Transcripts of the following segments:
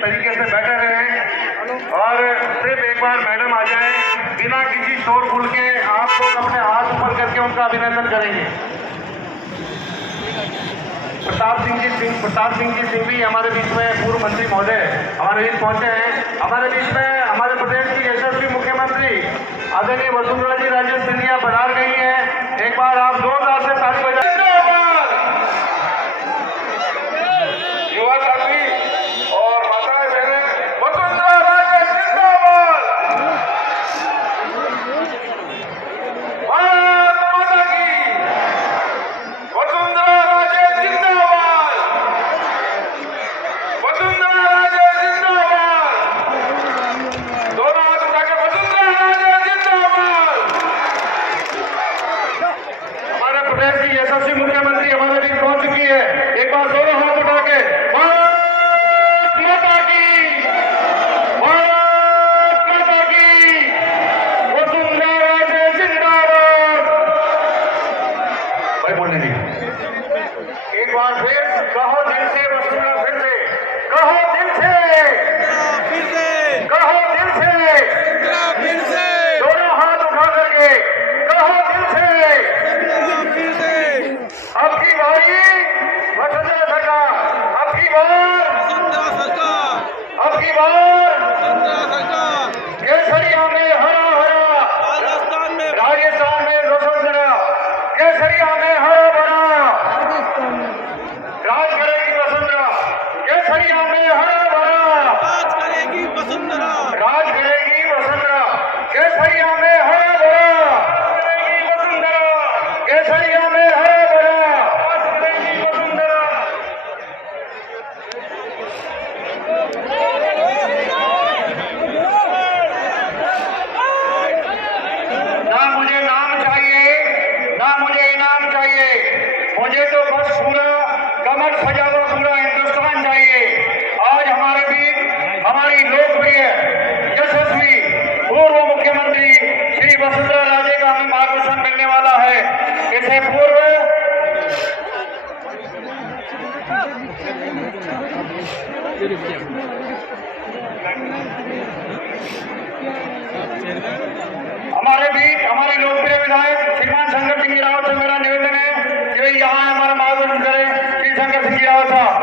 तरीके से बैठे रहे और सिर्फ एक बार मैडम आ जाए, बिना किसी शोर-गुल के आप लोग अपने हाथ ऊपर करके उनका अभिनंदन करेंगे। प्रताप सिंह जी सिंघवी हमारे बीच में, पूर्व मंत्री महोदय हमारे बीच पहुंचे हैं। हमारे बीच में हमारे प्रदेश की यशस्वी मुख्यमंत्री आदरणीय वसुंधरा जी राजे सिंधिया पधार गई हैं। एक बार आप जोरदार से ताली बजाएं। युवा साथी और माताएं बहनें, वसुंधरा राजे जिंदाबाद, भारत माता की, वसुंधरा राजे जिंदाबाद, वसुंधरा राजे जिंदाबाद, दोनों हाथ उठा के वसुंधरा राजे जिंदाबाद। हमारे प्रदेश की यशस्वी मुख्यमंत्री हमारे बीच पहुंच चुकी है। एक बार दोनों हाथ उठा के भारत माता की, भारत माता की, वसुंधरा राजे जिंदाबाद। भाई बोलने दी एक बार फिर कहो दिल से, वसुंधरा फिर से कहो दिल से, कहो दिल से, दोनों हाथ उठा करके कहो दिल से। अब की बारी वसुंधरा सरकार, अब की बार केसरिया में हरा हरा, राजस्थान में वसुंधरा, केसरिया में हरा भरा, राज करेगी वसुंधरा, केसरिया में हरा भरा, राज करेगी वसुंधरा, केसरिया में हरा भरा, केसरिया में हरा भरा, राज करेगी वसुंधरा। ना मुझे नाम चाहिए, ना मुझे इनाम चाहिए, मुझे तो बस पूरा कमर सजा हुआ पूरा हिंदुस्तान चाहिए। आज हमारे बीच हमारी लोकप्रिय यशस्वी पूर्व मुख्यमंत्री श्री वसुंधरा राजे का हमें मार्गदर्शन मिलने वाला है। इससे पूर्व हमारे बीच हमारे लोकप्रिय विधायक श्रीमान शंकर सिंह रावत से मेरा निवेदन है कि भाई यहाँ हमारा मार्गदर्शन करें। श्री शंकर सिंह रावत साहब,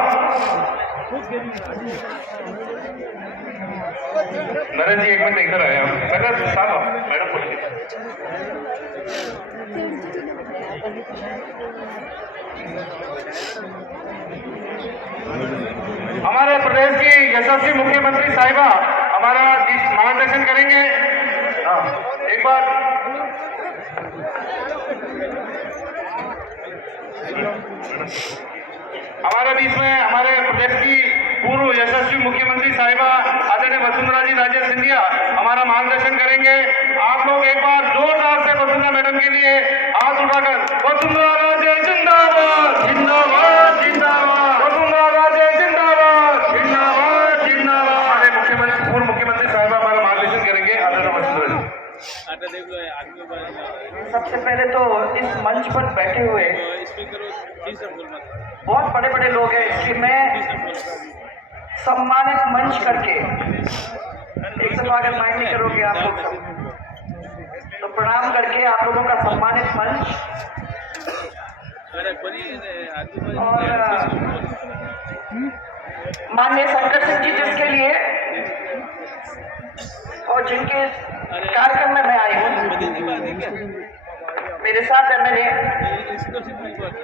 नरेंद्र जी एक मिनट इधर आए हम। साहब मैडम बोलिए। हमारे प्रदेश की यशस्वी मुख्यमंत्री साहिबा हमारा मार्गदर्शन करेंगे। एक बार हमारे बीच में हमारे प्रदेश की पूर्व यशस्वी मुख्यमंत्री साहिबा आदरणीय वसुंधरा जी राजे सिंधिया हमारा मार्गदर्शन करेंगे। आप लोग एक बार जोरदार से वसुंधरा मैडम के लिए हाथ उठाकर वसुंधरा राजे जिंदाबाद, जिंदाबाद, जिंदाबाद, वसुंधरा राजे जिंदाबाद, जिंदाबाद, जिंदाबाद। हमारे मुख्यमंत्री पूर्व मुख्यमंत्री साहिबा हमारा मार्गदर्शन करेंगे। आदरणीय वसुंधरा जी, सबसे पहले तो इस मंच पर बैठे हुए बहुत बड़े बड़े लोग हैं, इसलिए मैं सम्मानित मंच करके, एक दफा अगर माइंड नहीं करोगे आप लोग तो प्रणाम करके आप लोगों का सम्मानित मंच और माननीय शंकर सिंह जी जिसके लिए और जिनके कार्यक्रम में मैं आई हूँ, मेरे साथ एमएलए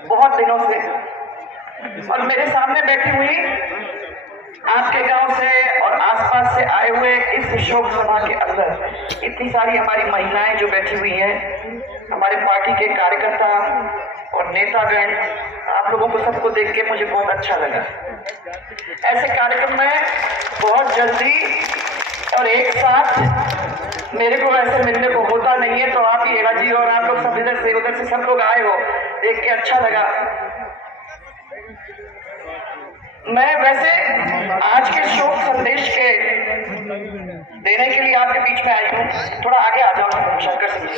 बहुत दिनों से, और मेरे सामने बैठी हुई आपके गांव से और आसपास से आए हुए इस शोक सभा के अंदर इतनी सारी हमारी महिलाएं जो बैठी हुई हैं, हमारे पार्टी के कार्यकर्ता और नेतागण, आप लोगों को सबको देख के मुझे बहुत अच्छा लगा। ऐसे कार्यक्रम में बहुत जल्दी और एक साथ मेरे को ऐसे मिलने को होता नहीं है, तो आप हीरा जी और आप लोग सब इधर से उधर से सब लोग आए हो, देख के अच्छा लगा। मैं वैसे आज के शोक संदेश के देने के लिए आपके बीच में आई हूँ। थोड़ा आगे आ जाओ शंकर सिंह जी,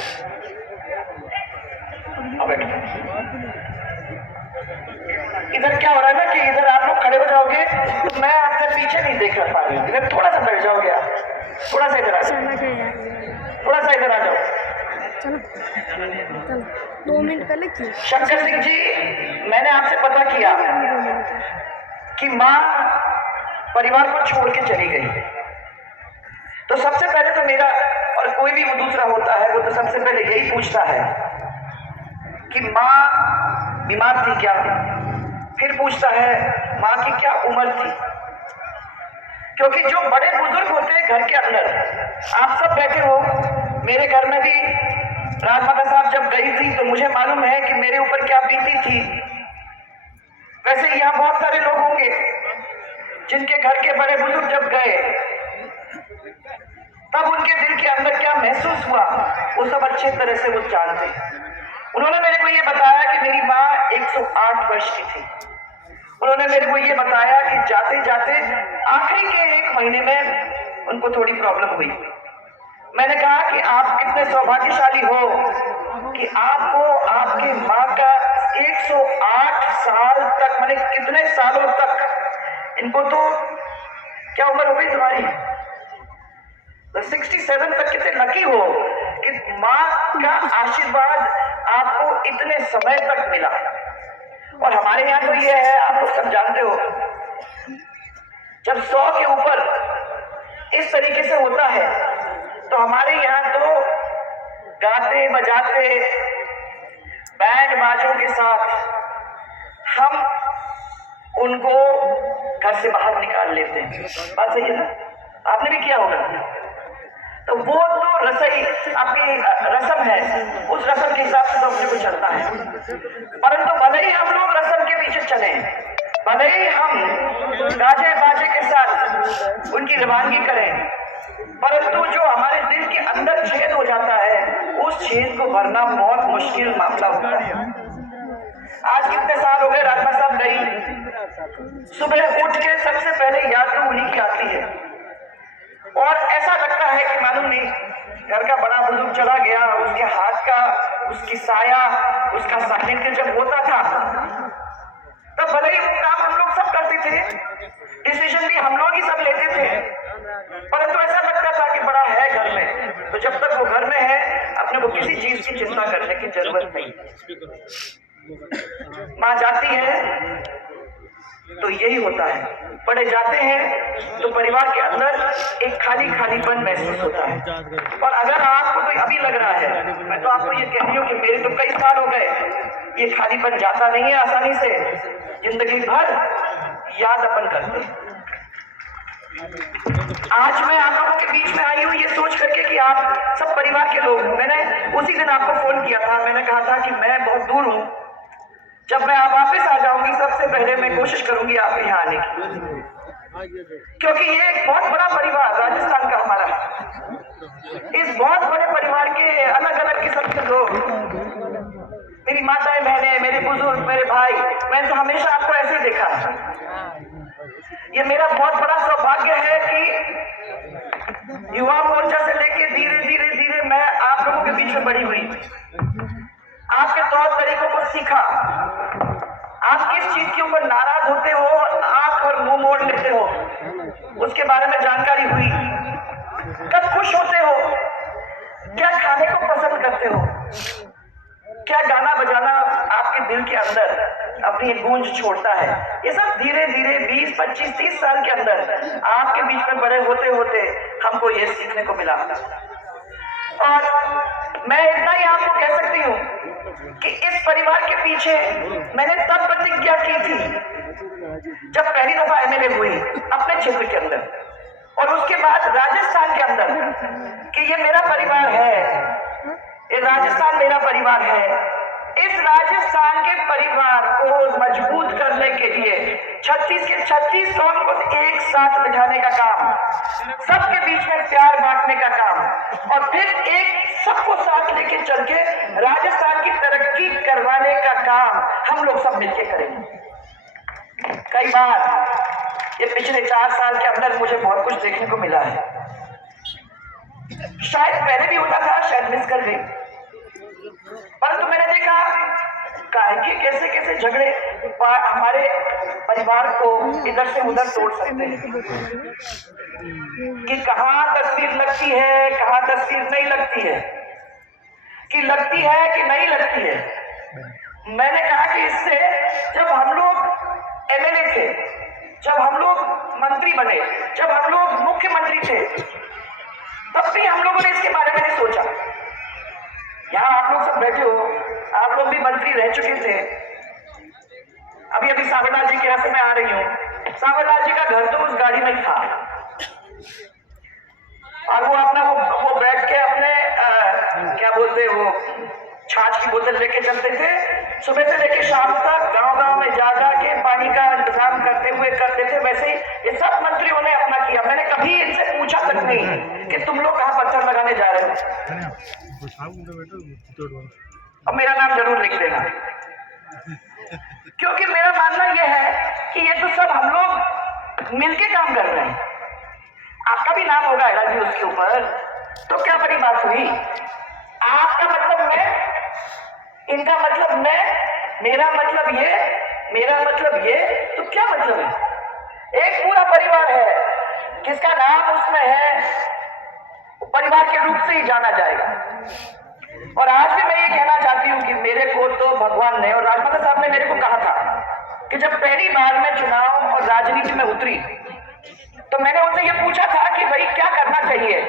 इधर क्या हो रहा है ना कि इधर आप लोग खड़े हो जाओगे तो मैं आपसे पीछे नहीं देख पा रही। चलो चलो 2 मिनट पहले की शंकर सिंह जी, मैंने आपसे पता किया कि माँ परिवार को छोड़ के चली गई। तो सबसे पहले तो मेरा, और कोई भी वो दूसरा होता है, वो तो सबसे पहले यही पूछता है कि माँ बीमार थी क्या। फिर पूछता है माँ की क्या उम्र थी, क्योंकि जो बड़े बुजुर्ग होते हैं घर के अंदर, आप सब बैठे हो, मेरे घर में भी राजमाता साहब जब गई थी तो मुझे मालूम है कि मेरे ऊपर क्या बीती थी। वैसे यहाँ बहुत सारे लोग होंगे जिनके घर के बड़े बुजुर्ग जब गए तब उनके दिल के अंदर क्या महसूस हुआ, वो सब अच्छे तरह से वो जानते। उन्होंने मेरे को ये बताया कि मेरी माँ 108 वर्ष की थी। उन्होंने मेरे को ये बताया कि जाते जाते आखिरी के 1 महीने में उनको थोड़ी प्रॉब्लम हुई। मैंने कहा कि आप कितने सौभाग्यशाली हो कि आपको आपके माँ का 108 साल तक, मैंने कितने सालों तक, इनको तो क्या उम्र हो गई तुम्हारी, 67 तक, कितने लकी हो कि माँ का आशीर्वाद आपको इतने समय तक मिला। और हमारे यहाँ तो ये है, आप लोग सब जानते हो, जब 100 के ऊपर इस तरीके से होता है तो हमारे यहाँ तो गाते बजाते बैंड बाजों के साथ हम उनको घर से बाहर निकाल लेते हैं। बात सही है ना? आपने भी किया होगा। तो वो तो रसई आपकी रस्म है, उस रस्म के हिसाब से तो अपने को चलता है। परंतु भले ही हम लोग रस्म के पीछे चले, भले ही हम गाजे बाजे के साथ उनकी रवानगी करें, परंतु जो हमारे दिल के अंदर छेद हो जाता है, उस छेद को भरना बहुत मुश्किल मामला होता है। आज कितने साल हो गए राजमा साहब गई, सुबह उठ के सबसे पहले याद तो उन्हीं की आती है। और ऐसा लगता है कि मालूम नहीं, घर का बड़ा बुजुर्ग चला गया, उसके हाथ का, उसकी साया, उसका सानिध्य जब होता था तब भले ही वो काम हम लोग सब करते थे, डिसीजन भी हम लोग ही सब लेते थे, परंतु ऐसा लगता था कि बड़ा है घर में, तो जब तक वो घर में है अपने को किसी चीज की चिंता करने की जरूरत नहीं। माँ जाती है तो यही होता है, बड़े जाते हैं तो परिवार के अंदर एक खाली खालीपन महसूस होता है। और अगर आपको तो अभी लग रहा है, मैं तो आपको ये कह रही हूँ कि मेरे तो कई साल हो गए, ये खालीपन जाता नहीं है आसानी से, जिंदगी भर याद अपन करते हैं। आज मैं आप लोगों के बीच में आई हूँ ये सोच करके कि आप सब परिवार के लोग हो। मैंने उसी दिन आपको फोन किया था, मैंने कहा था कि मैं बहुत दूर हूँ, जब मैं वापस आ जाऊंगी सबसे पहले मैं कोशिश करूंगी आप यहाँ आने की, क्योंकि ये एक बहुत बड़ा परिवार राजस्थान का हमारा, इस बहुत बड़े परिवार के अलग अलग किस्म के लोग, मेरी माताएं बहनें, मेरे बुजुर्ग, मेरे भाई, मैंने तो हमेशा आपको ऐसे ही देखा। ये मेरा बहुत बड़ा सौभाग्य है कि युवा मोर्चा से लेके धीरे धीरे धीरे मैं आप लोगों के बीच में बढ़ी हुई, आपके तौर तरीकों को सीखा, आप किस चीज के ऊपर नाराज होते हो, आंख और मुंह मोड़ लेते हो, उसके बारे में जानकारी हुई, कब खुश होते हो, क्या खाने को पसंद करते हो, क्या गाना बजाना आपके दिल के अंदर अपनी एक गूंज छोड़ता है, ये सब धीरे धीरे 20, 25, 30 साल के अंदर आपके बीच में बड़े होते होते हमको ये सीखने को मिला। और मैं इतना ही आपको कह सकती हूँ कि इस परिवार के पीछे मैंने तब प्रतिज्ञा की थी जब पहली दफा एमएलए हुई अपने क्षेत्र के अंदर, और उसके बाद राजस्थान के अंदर, कि ये मेरा परिवार है, ये राजस्थान मेरा परिवार है। इस राजस्थान के परिवार को मजबूत करने के लिए 36 के 36 कौम को एक साथ बिठाने का काम, सबके बीच में प्यार बांटने का काम, और फिर एक सबको साथ लेके चल के राजस्थान की तरक्की करवाने का काम हम लोग सब मिलके करेंगे। कई बार ये पिछले 4 साल के अंदर मुझे बहुत कुछ देखने को मिला है, शायद पहले भी होता था, शायद मिस कर गई, परंतु मैंने देखा कि कैसे कैसे झगड़े हमारे परिवार को इधर से उधर तोड़ सकते हैं, कि कहाँ तस्वीर लगती है, कहाँ तस्वीर नहीं लगती है। कि लगती है कि नहीं लगती है। मैंने कहा कि इससे जब हम लोग एमएलए थे, जब हम लोग मंत्री बने, जब हम लोग मुख्यमंत्री थे, तब भी हम लोगों ने इसके बारे में नहीं सोचा। यहाँ आप लोग सब बैठे हो, आप लोग भी मंत्री रह चुके थे। अभी अभी सावरलाल जी के यहाँ से मैं आ रही हूँ, सावरलाल जी का घर तो उस गाड़ी में ही था, और वो अपना वो बैठ के अपने क्या बोलते वो छाछ की बोतल लेके चलते थे, सुबह से लेके शाम तक गांव-गांव में जा के पानी का इंतजाम करते थे। वैसे ही ये सब मंत्रियों ने अपना किया। मैंने कभी इनसे पूछा तक नहीं कि तुम लोग कहाँ पत्थर लगाने जा रहे हो, अब मेरा नाम जरूर लिख देना, क्योंकि मेरा मानना यह है कि ये तो सब हम लोग मिलके काम कर रहे हैं। आपका भी नाम होगा जी उसके ऊपर, तो क्या बड़ी बात हुई। आपका मतलब मैं, इनका मतलब मैं, मेरा मतलब ये, मेरा मतलब ये, तो क्या मतलब है। एक पूरा परिवार है जिसका नाम उसमें है, परिवार के रूप से ही जाना जाएगा। और आज भी मैं ये कहना चाहती हूँ कि मेरे को तो भगवान ने, और राजमाता साहब ने मेरे को कहा था कि जब पहली बार मैं चुनाव और राजनीति में उतरी तो मैंने उनसे ये पूछा था कि भाई क्या करना चाहिए,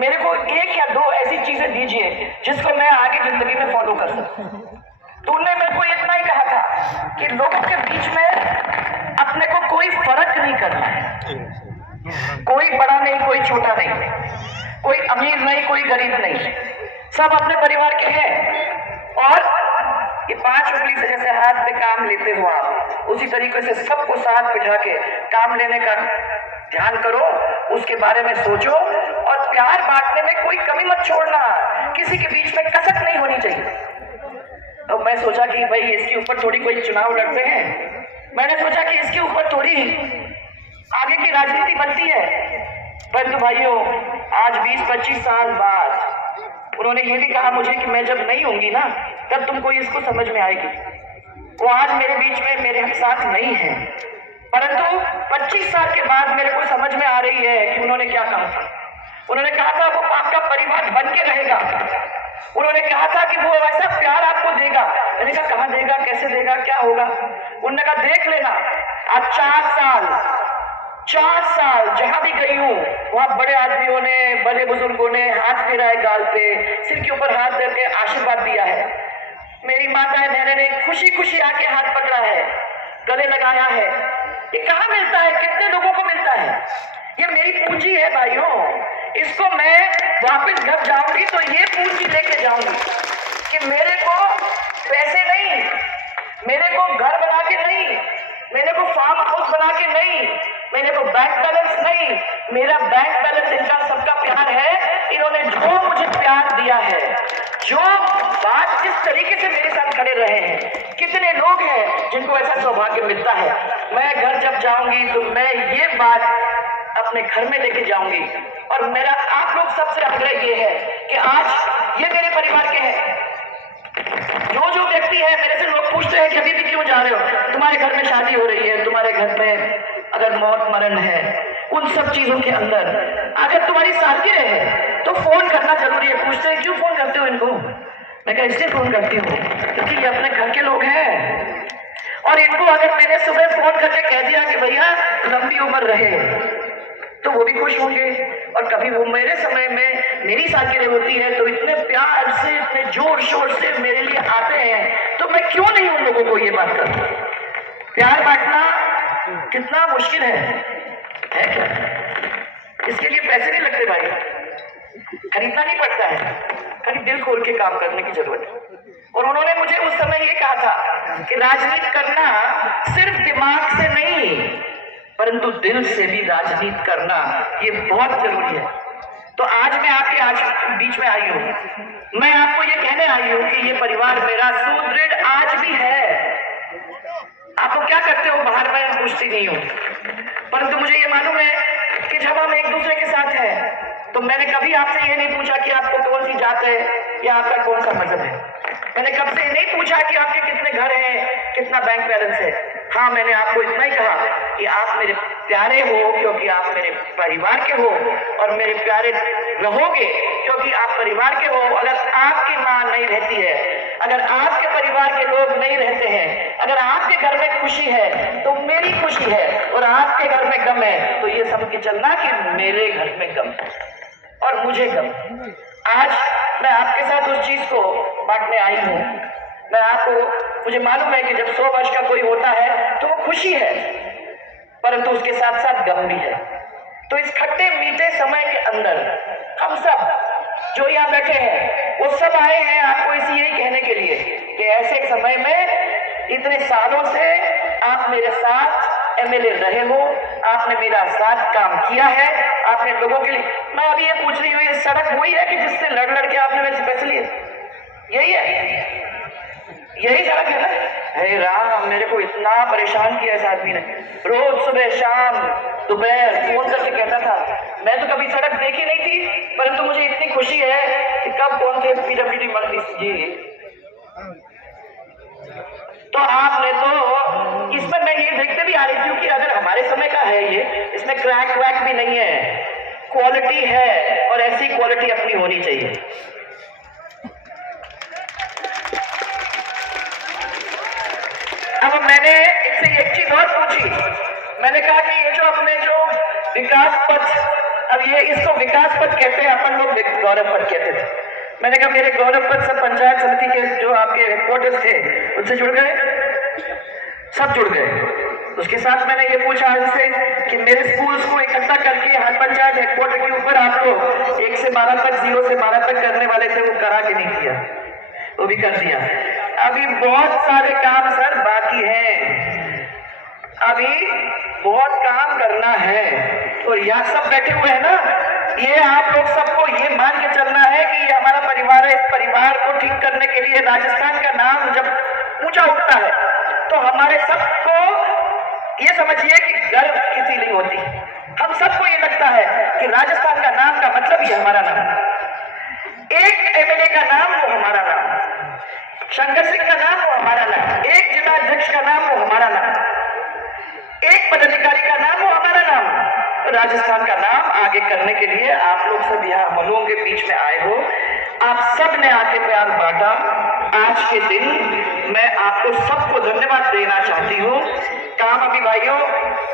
मेरे को एक या दो ऐसी चीजें दीजिए जिसको मैं आगे जिंदगी में फॉलो कर सकूं। तो उन्होंने मेरे को इतना ही कहा था कि लोगों के बीच में अपने को कोई फर्क नहीं करना है, कोई बड़ा नहीं, कोई छोटा नहीं, कोई अमीर नहीं, कोई गरीब नहीं, सब अपने परिवार के हैं। और ये 5 उंगली से जैसे हाथ पे काम लेते हो आप, उसी तरीके से सबको साथ बिठा के काम लेने का ध्यान करो, उसके बारे में सोचो, और प्यार बांटने में कोई कमी मत छोड़ना, किसी के बीच में कसक नहीं होनी चाहिए। तो मैं सोचा कि भाई इसके ऊपर थोड़ी कोई चुनाव लड़ते हैं, मैंने सोचा कि इसके ऊपर थोड़ी आगे की राजनीति बनती है। परंतु भाइयों, आज 20-25 साल बाद उन्होंने ये भी कहा मुझे कि मैं जब नहीं होंगी ना तब तुमको इसको समझ में आएगी। वो आज मेरे बीच में मेरे साथ नहीं है, परंतु 25 साल के बाद मेरे को समझ में आ रही है कि उन्होंने क्या कहा था। उन्होंने कहा था वो आपका परिवार बन के रहेगा, उन्होंने कहा था कि वो ऐसा प्यार आपको देगा। मैंने कहा कहाँ देगा, कैसे देगा, क्या होगा। उन्होंने कहा देख लेना, आज 4 साल जहां भी गई हूँ वहां बड़े आदमियों ने, बड़े बुजुर्गों ने हाथ फेरा है गाल पे, सिर के ऊपर हाथ धर के आशीर्वाद दिया है। मेरी माताएं बहनें ने खुशी खुशी आके हाथ पकड़ा है, गले लगाया है। ये कहाँ मिलता है, कितने लोगों को मिलता है। ये मेरी पूंजी है भाइयों, इसको मैं वापस घर जाऊंगी तो ये पूंजी लेके जाऊंगी कि मेरे को पैसे नहीं, मेरे को घर बना के नहीं, मेरे को फार्म हाउस बना के नहीं, मेरे को बैंक बैलेंस नहीं, मेरा बैंक बैलेंस इनका सबका प्यार है। इन्होंने जो मुझे प्यार दिया है, जो बात जिस तरीके से मेरे साथ खड़े रहे हैं, कितने लोग हैं जिनको ऐसा सौभाग्य मिलता है। मैं घर जब जाऊंगी तो मैं ये बात अपने घर में लेके जाऊंगी। और मेरा आप लोग सबसे आग्रह ये है कि आज ये मेरे परिवार के हैं, जो व्यक्ति है, मेरे से लोग पूछते हैं कि अभी भी क्यों जा रहे हो, तुम्हारे घर में शादी हो रही है, तुम्हारे घर में अगर मौत मरण है, उन सब चीजों के अंदर अगर तुम्हारी सालगिरह है तो फोन करना जरूरी है। पूछते हैं क्यों फोन करते हो इनको, मैं कहा इसलिए फोन करती हूँ क्योंकि ये अपने घर के लोग हैं, और इनको अगर मैंने सुबह फोन करके कह दिया कि भैया लंबी उम्र रहे तो वो भी खुश होंगे। और कभी वो मेरे समय में मेरी सालगिरह होती है तो इतने प्यार से, इतने जोर शोर से मेरे लिए आते हैं, तो मैं क्यों नहीं उन लोगों को ये बात करूं। प्यार बांटना कितना मुश्किल है क्या? इसके लिए पैसे नहीं लगते भाई, खरीदना नहीं पड़ता है, खाली दिल खोल के काम करने की जरूरत है। और उन्होंने मुझे उस समय ये कहा था कि राजनीति करना सिर्फ दिमाग से नहीं परंतु दिल से भी राजनीति करना ये बहुत जरूरी है। तो आज मैं आपके आज बीच में आई हूँ, मैं आपको ये कहने आई हूँ कि ये परिवार मेरा सुदृढ़ आज भी है। आप लोग क्या करते हो बाहर, मैं पूछती नहीं हूँ, परंतु मुझे ये मालूम है कि जब हम एक दूसरे के साथ हैं तो मैंने कभी आपसे ये नहीं पूछा कि आपको कौन सी जात है या आपका कौन सा मजहब है। मैंने कब से नहीं पूछा कि आपके कितने घर हैं, कितना बैंक बैलेंस है। हाँ, मैंने आपको इतना ही कहा कि आप मेरे प्यारे हो क्योंकि आप मेरे परिवार के हो और मेरे प्यारे रहोगे क्योंकि आप परिवार के हो। अगर आपकी माँ नहीं रहती है, अगर आपके परिवार के लोग नहीं रहते हैं, अगर आपके घर में खुशी है तो मेरी खुशी है, और आपके घर में गम है तो ये समझ के चलना कि मेरे घर में गम है और मुझे गम। आज मैं आपके साथ उस चीज को बांटने आई हूँ। मैं आपको, मुझे मालूम है कि जब 100 वर्ष का कोई होता है तो वो खुशी है, परंतु उसके साथ साथ गम भी है। तो इस खट्टे मीठे समय के अंदर हम सब जो यहाँ बैठे हैं वो सब आए हैं आपको इसी यही कहने के लिए कि ऐसे समय में इतने सालों से आप मेरे साथ एमएलए रहे हो, आपने मेरा साथ काम किया है, आपने लोगों के लिए। मैं अभी ये पूछ रही हूँ, ये सड़क वही है कि जिससे लड़ लड़ के आपने मेरे से पैसे लिए? यही है, यही सड़क है ना? हे राम, मेरे को इतना परेशान किया इस आदमी ने। रोज सुबह शाम दोपहर फोन करके कहता था। मैं तो कभी सड़क देखी नहीं थी, परंतु मुझे इतनी खुशी है कि कब कौन थे पीडब्ल्यूडी मंत्री जी। तो आपने तो इसमें, मैं ये देखते भी आ रही थी कि अगर हमारे समय का है ये, इसमें क्रैक वैक भी नहीं है, क्वालिटी है, और ऐसी क्वालिटी अपनी होनी चाहिए। अब मैंने इनसे एक चीज और पूछी। मैंने कहा कि ये जो अपने जो विकास पथ, अब ये इसको विकास पथ कहते हैं, अपन लोग गौरव पथ कहते थे। मैंने कहा मेरे गौरव पथ सब पंचायत समिति के जो आपके हेडक्वार्टर्स थे उनसे जुड़ गए, सब जुड़ गए। उसके साथ मैंने ये पूछा इनसे कि मेरे स्कूल्स को इकट्ठा करके हर पंचायत हेडक्वार्टर के ऊपर आप लोग 1 से 12 तक, 0 से 12 तक करने वाले थे, वो करा के नहीं किया, वो भी कर दिया। अभी बहुत सारे काम सर बाकी हैं, अभी बहुत काम करना है। और यहाँ सब बैठे हुए हैं ना, ये आप लोग सबको ये मान के चलना है कि ये हमारा परिवार है। इस परिवार को ठीक करने के लिए राजस्थान का नाम जब ऊंचा उठता है तो हमारे सबको ये समझिए कि गर्व की फीलिंग होती है। हम सबको ये लगता है कि राजस्थान का नाम का मतलब ही हमारा नाम। एक एमएलए का नाम वो हमारा नाम, शंकर सिंह का नाम वो हमारा नाम, एक जिला अध्यक्ष का नाम वो हमारा नाम, एक पदाधिकारी का नाम वो हमारा नाम। तो राजस्थान का नाम आगे करने के लिए आप लोग सब यहाँ हम लोगों के बीच में आए हो, आप सब ने आके प्यार बांटा। आज के दिन मैं आपको सबको धन्यवाद देना चाहती हूँ। काम अभी भाइयों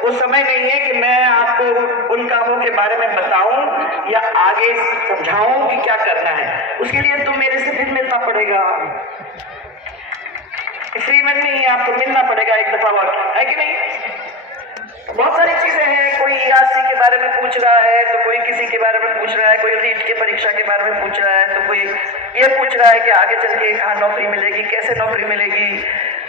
वो समय नहीं है कि मैं आपको उन कामों के बारे में बताऊं या आगे समझाऊं कि क्या करना है। उसके लिए तो मेरे से फिर मिलना पड़ेगा, फ्री में नहीं, आपको मिलना पड़ेगा एक दफा और, है कि नहीं? बहुत सारी चीजें हैं, कोई ईआरसी के बारे में पूछ रहा है, तो कोई किसी के बारे में पूछ रहा है, कोई रीट की परीक्षा के बारे में पूछ रहा है, तो कोई ये पूछ रहा है कि आगे चल के कहाँ नौकरी मिलेगी, कैसे नौकरी मिलेगी,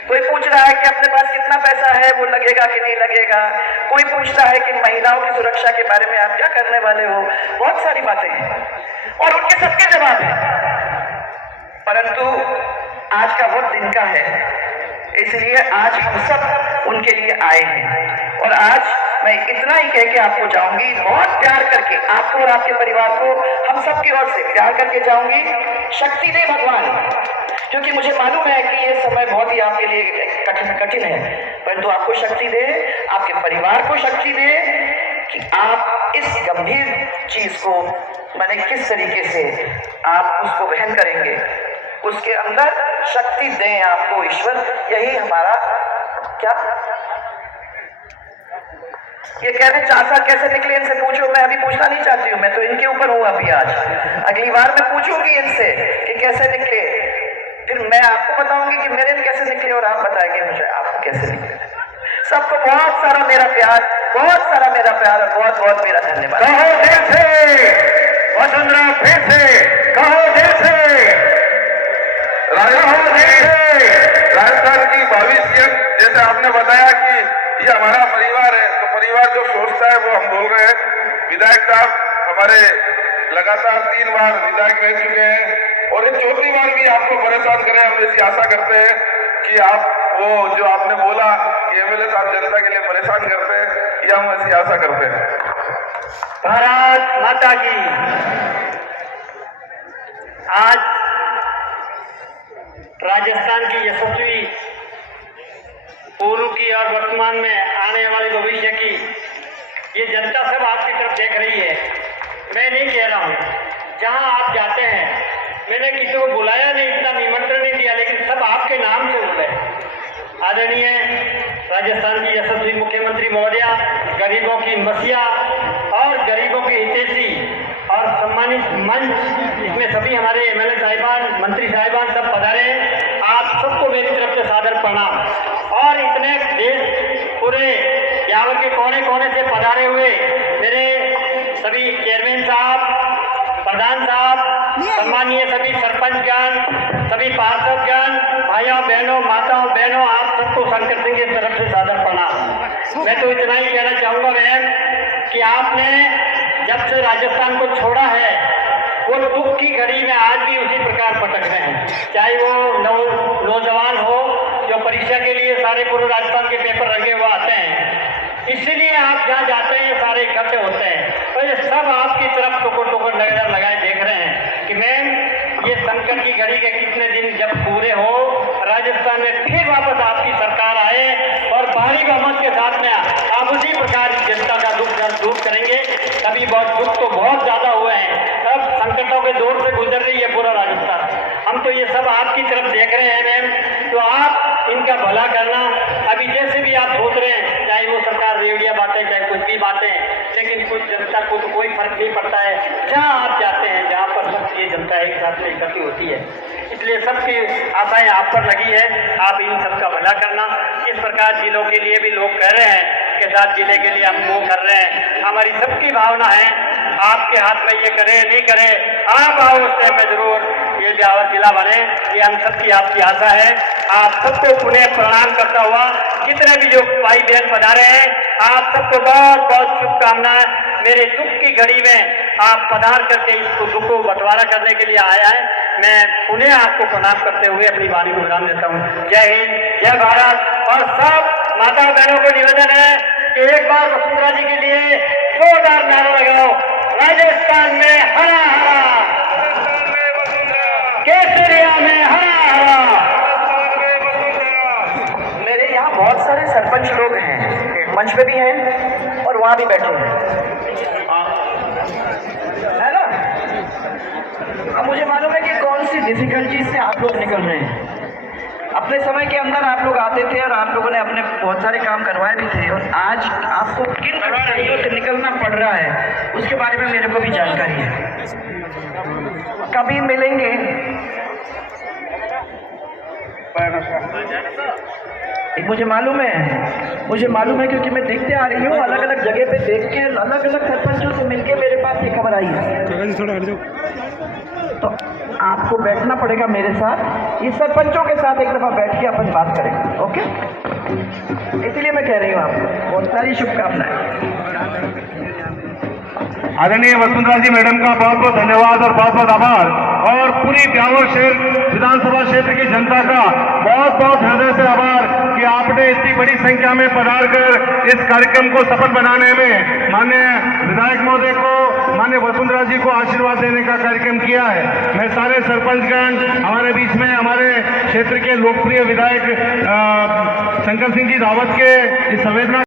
कोई पूछ रहा है कि अपने पास कितना पैसा है, वो लगेगा कि नहीं लगेगा, कोई पूछता है कि महिलाओं की सुरक्षा के बारे में आप क्या करने वाले हो। बहुत सारी बातें हैं और उनके सबके जवाब हैं, परंतु आज का वक्त इनका है, इसलिए आज हम सब उनके लिए आए हैं। और आज मैं इतना ही कह के आपको जाऊंगी, बहुत प्यार करके आपको और आपके परिवार को हम सब की ओर से प्यार करके जाऊंगी। शक्ति दे भगवान, क्योंकि मुझे मालूम है कि ये समय बहुत ही आपके लिए कठिन है, परंतु आपको शक्ति दे, आपके परिवार को शक्ति दे कि आप इस गंभीर चीज को मैंने किस तरीके से आप उसको वहन करेंगे, उसके अंदर शक्ति दें आपको ईश्वर। यही हमारा क्या ये कह रहे 4 साल कैसे निकले इनसे पूछो। मैं अभी पूछना नहीं चाहती हूँ, मैं तो इनके ऊपर हूँ अभी। आज अगली बार मैं पूछूंगी इनसे कि कैसे निकले, फिर मैं आपको बताऊंगी कि मेरे कैसे निकले और आप बताएंगे मुझे आपको कैसे निकले। सबको बहुत सारा मेरा प्यार, बहुत सारा मेरा प्यार और बहुत बहुत मेरा धन्यवाद। कहो दिल से वसुंधरा, फिर से कहो दिल से, राजा हो दिल से। राजस्थान की भविष्य, जैसे आपने बताया कि ये हमारा परिवार है, तो परिवार जो सोचता है वो हम बोल रहे हैं। विधायक साहब हमारे लगातार 3 बार विधायक रह चुके हैं और ये 4थी बार भी आपको परेशान करें, हम ऐसी आशा करते हैं कि आप वो जो आपने बोला कि एमएलए साहब जनता के लिए परेशान करते हैं, ये हम ऐसी आशा करते हैं। भारत माता की। आज राजस्थान की यशस्वी पूर्व की और वर्तमान में आने वाले भविष्य की ये जनता सब आपकी तरफ देख रही है। मैं नहीं कह रहा हूँ, जहाँ आप जाते हैं, मैंने किसी को बुलाया नहीं, इतना निमंत्रण नहीं दिया, लेकिन सब आपके नाम से उठे। आदरणीय राजस्थान की यशस्वी मुख्यमंत्री महोदया, गरीबों की मसीहा और गरीबों के हितैषी और सम्मानित मंच, इसमें सभी हमारे एमएलए साहिबान, मंत्री साहिबान सब पधारे हैं। आप सबको मेरी तरफ से सादर प्रणाम। और इतने देश पूरे ब्यावर के कोने कोने से पधारे हुए मेरे सभी चेयरमैन साहब, प्रधान साहब, सम्मानीय सभी सरपंचगण, सभी पार्षदगण, भाइयों बहनों, माताओं बहनों, आप सबको शंकर सिंह की तरफ से सादर प्रणाम। मैं तो इतना ही कहना चाहूँगा बहन कि आपने जब से राजस्थान को छोड़ा है, वो दुख की घड़ी में आज भी उसी प्रकार भटक रहे हैं। चाहे वो नौजवान हो जो परीक्षा के लिए सारे पूरे राजस्थान के पेपर रंगे हुए आते हैं, इसलिए आप जहाँ जाते हैं ये सारे इकट्ठे होते हैं और ये सब आपकी तरफ टुकड़ टुकड़ नजर लगाए देख रहे हैं कि मैम ये संकट की घड़ी के कितने दिन जब पूरे हो, राजस्थान में फिर वापस आपकी सरकार आए और भारी बहुमत के साथ में आप उसी प्रकार जनता का दुख दर्द दूर करेंगे। तभी बहुत दुख तो बहुत ज़्यादा हुए हैं, सब संकटों के दौर से गुजर रही है पूरा राजस्थान। हम तो ये सब आपकी तरफ देख रहे हैं मैम, तो आप इनका भला करना। अभी जैसे भी आप सोच रहे हैं, चाहे वो सरकार रेवड़िया बातें, चाहे कुछ भी बातें, लेकिन कुछ जनता को तो कोई फर्क नहीं पड़ता है। जहाँ आप जाते हैं, जहाँ पर सबकी जनता एक साथ में इकट्ठी होती है, इसलिए सबकी आशाएं आप पर लगी है। आप इन सबका भला करना। इस प्रकार जिलों के लिए भी लोग कह रहे हैं कि साथ जिले के लिए हम वो कर रहे हैं, हमारी सबकी भावना है। आपके हाथ में ये करे नहीं करे, आप आओ उस टाइम में जरूर ये ब्यावर जिला बने, ये हम सबकी आपकी आशा है। आप सबको पुनः प्रणाम करता हुआ, जितने भी जो भाई बहन पधारे हैं, आप सबको बहुत बहुत शुभकामनाएं। मेरे दुख की घड़ी में आप पधार करके इसको दुख को बंटवारा करने के लिए आया है। मैं पुनः आपको प्रणाम करते हुए अपनी वाणी को विराम देता हूँ। जय हिंद, जय भारत। और सब माता बहनों को निवेदन है कि एक बार वसुंधरा जी के लिए जोरदार नारा लगाओ, राजस्थान में हरा हरा, केसरिया में हरा हरा। मेरे यहाँ बहुत सारे सरपंच लोग हैं, मंच पे भी हैं और वहाँ भी बैठे हैं, है ना। अब मुझे मालूम है कि कौन सी डिफिकल्टी से आप लोग निकल रहे हैं। अपने समय के अंदर आप लोग आते थे और आप लोगों ने अपने बहुत सारे काम करवाए भी थे, और आज आपको किन कठिनाइयों से निकलना पड़ रहा है उसके बारे में मेरे को भी जानकारी है। कभी मिलेंगे, मुझे मालूम है क्योंकि मैं देखते आ रही हूँ, अलग अलग जगह पे देख के अलग अलग सरपंचों से मिलके मेरे पास ये खबर आई है। तो आपको बैठना पड़ेगा मेरे साथ, इस सरपंचों के साथ एक दफ़ा बैठ के अपन बात करेंगे, ओके। इसलिए मैं कह रही हूँ आपको बहुत सारी शुभकामनाएं। आदरणीय वसुंधरा जी मैडम का बहुत बहुत धन्यवाद और बहुत बहुत आभार, और पूरी ब्यावर शहर विधानसभा क्षेत्र की जनता का बहुत बहुत हृदय से आभार कि आपने इतनी बड़ी संख्या में पधार कर इस कार्यक्रम को सफल बनाने में माननीय विधायक महोदय को, माननीय वसुंधरा जी को आशीर्वाद देने का कार्यक्रम किया है। मैं सारे सरपंचगण, हमारे बीच में हमारे क्षेत्र के लोकप्रिय विधायक शंकर सिंह जी रावत के इस संवेदना